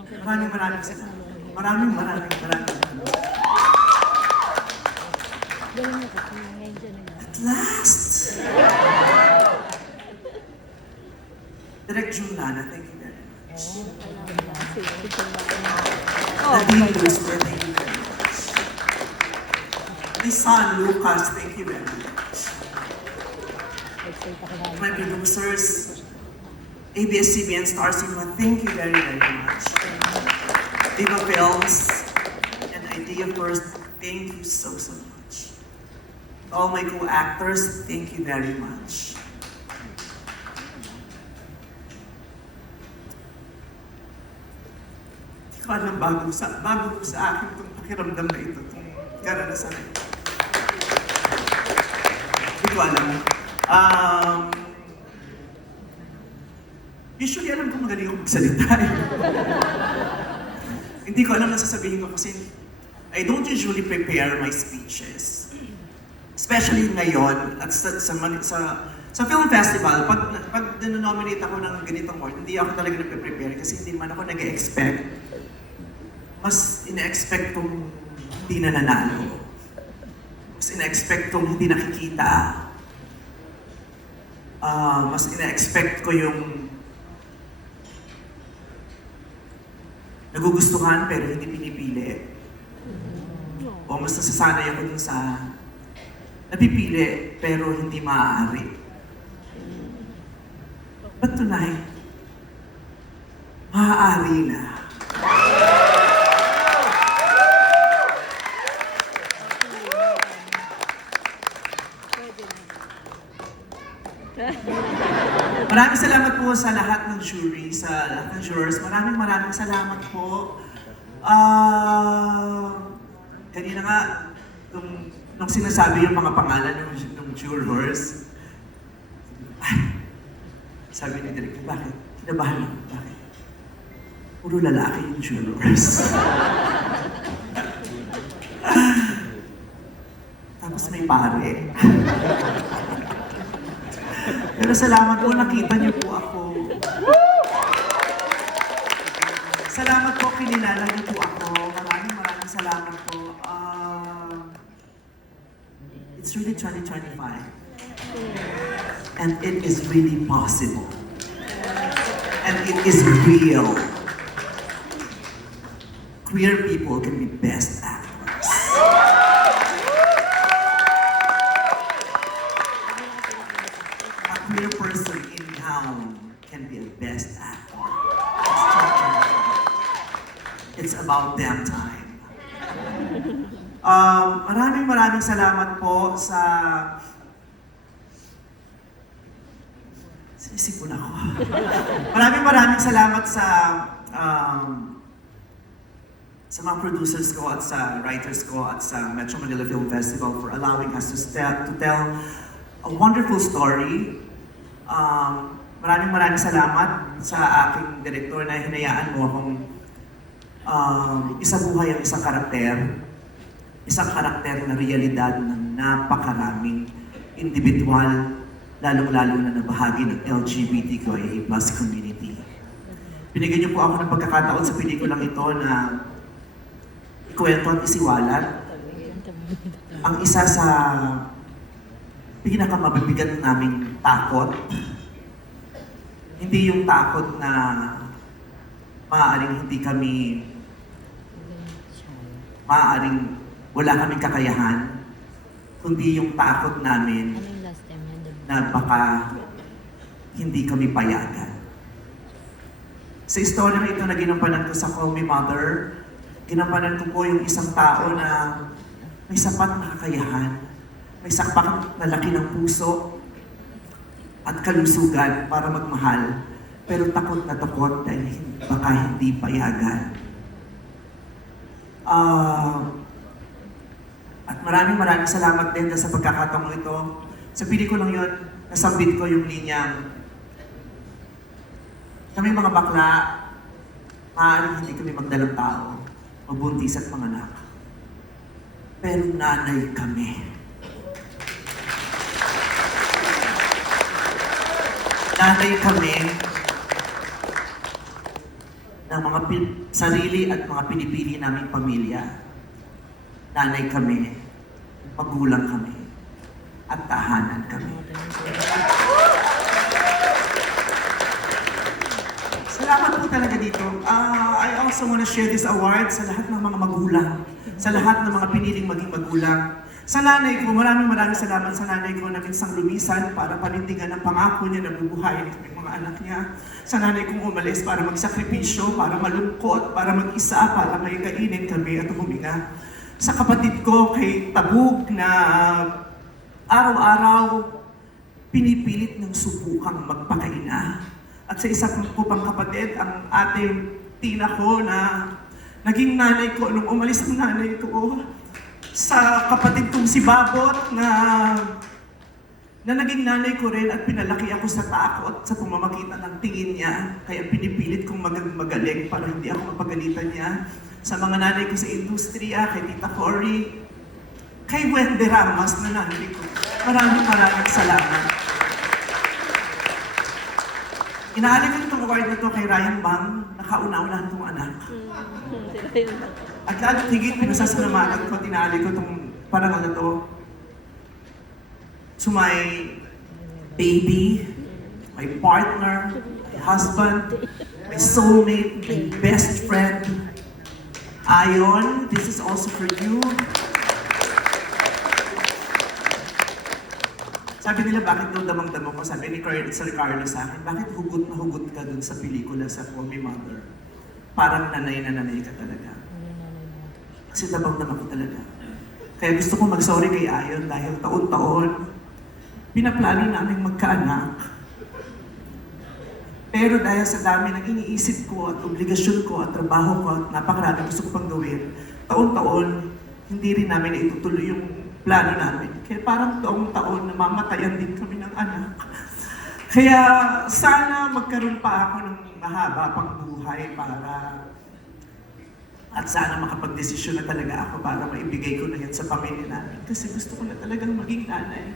Maraming salamat. Maraming salamat. At last! Direct June Lana, thank you very much. Nadine Whisper, thank you very much. My son, Lucas, thank you very much. My producers, ABS-CBN Star Cinema, thank you very, very much. Viva Films and Idea First, thank you so much. All my co-actors, thank you very much. Hindi ko alam bago sa akin itong pakiramdam na ito, itong karanasan na ito. Hindi ko alam. Usually alam ko magaling ako magsalita. Hindi ko alam na sasabihin ko kasi I don't usually prepare my speeches. Especially ngayon at sa film festival, pag nominate ako ng ganitong award, hindi ako talaga nagpe-prepare kasi hindi man ako nag-expect. Mas ina-expect kong hindi nananalo. Mas ina-expect kong hindi nakikita. Mas ina-expect ko yung nagugustuhan pero hindi pinipili. O mas nasasanay ako dun sa napipili pero hindi maaari. But tonight, maaari na. Maraming salamat po sa lahat ng jury, sa lahat ng jurors. Maraming salamat po. Kanina nga, nung sinasabi yung mga pangalan ng jurors, sabi ni Direk, bakit? Kinabahan ako, bakit? Puro lalaki yung jurors. Tapos may pare. Pero salamat po, nakita niyo po ako. Salamat po, kinilala niyo po ako. Maraming salamat po. It's really 2025. And it is really possible. And it is real. Queer people can be best actors. A queer person in town can be a best actor. It's about damn time. Maraming salamat po sa... Sinisipon ako. Maraming salamat sa mga producers ko at sa writers ko at sa Metro Manila Film Festival for allowing us to tell a wonderful story. Maraming salamat sa aking direktor na hinayaan mo akong isabuhay ang isang karakter na realidad ng napakaraming individual, lalong-lalo na bahagi ng LGBTQIA+ community. Binigyan niyo po ako ng pagkakataon sa pelikulang ito na ikwento at isiwalat ang isa sa pinakamabibigat naming takot. Hindi yung takot na maaaring wala kaming kakayahan, kundi yung takot namin na baka hindi kami payagan. Sa istorya na ito na ginampanan ko sa Call Me Mother, ginampanan ko po yung isang tao na may sapat na kakayahan, may sapat na laki ng puso at kalusugan para magmahal, pero takot na takot dahil baka hindi payagan. At maraming salamat din sa pagkakataong ito. Sa pelikulang yun, nasambit ko yung linyang kami mga bakla, maaaring hindi kami magdalang tao, magbuntis at manganak. Pero nanay kami. Nanay kami ng mga sarili at mga pinipili naming pamilya. Nanay kami, magulang kami, at tahanan kami. Salamat po talaga dito. I also want to share this award sa lahat ng mga magulang, sa lahat ng mga piniling maging magulang. Sa nanay ko, maraming salamat sa nanay ko na minsang lumisan para panindigan ang pangako niya na bubuhayin kaming mga anak niya. Sa nanay kong umalis para magsakripisyo, para malungkot, para mag-isa, para may kainin kami at huminga. Sa kapatid ko kay Tabug na araw-araw pinipilit ng subukang magpakaina. At sa isa ko pang kapatid, ang ating tina ko na naging nanay ko nung umalis ang nanay ko. Sa kapatid kong si Babot na naging nanay ko rin at pinalaki ako sa takot sa pamamagitan ng tingin niya. Kaya pinipilit kong magaling para hindi ako mapagalitan niya. Sa mga nanay ko sa industriya, kay Tita Cory, kay Wendy Ramos na nanay ko. Maraming salamat. Inaalala ko itong award na ito kay Ryan Bang, nakauna-unahan itong anak. At lalo higit, pinasasalamatan ko, tinali ko itong parang ano to. To my baby, my partner, my husband, my soulmate, my best friend. Ayon, this is also for you. Sabi nila, bakit daw damang-damang ko? Sabi ni Ricardo sa akin, bakit hugot na hugot ka dun sa pelikula sa For Me Mother? Parang nanay na nanay ka talaga. Kasi damang-damang ko talaga. Kaya gusto ko mag-sorry kay Ayon dahil taon-taon, pinaplano namin magkaanak. Pero dahil sa dami ng iniisip ko at obligasyon ko at trabaho ko at napakarami gusto ko pang gawin, taon-taon, hindi rin namin itutuloy yung plano namin. Kaya parang taong-taon namamatayan din kami ng anak. Kaya sana magkaroon pa ako ng mahaba pang buhay para at sana makapag-desisyon na talaga ako para maibigay ko na yan sa pamilya namin. Kasi gusto ko na talagang maging nanay.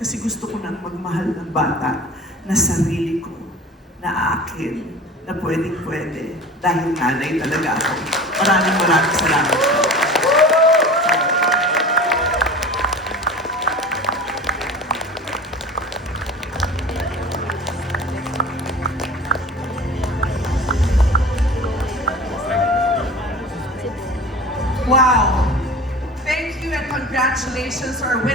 Kasi gusto ko na magmahal ng bata na sarili ko, na akin, na pwedeng-pwede. Dahil nanay talaga ako. Maraming salamat. Wow! Thank you and congratulations to our winner.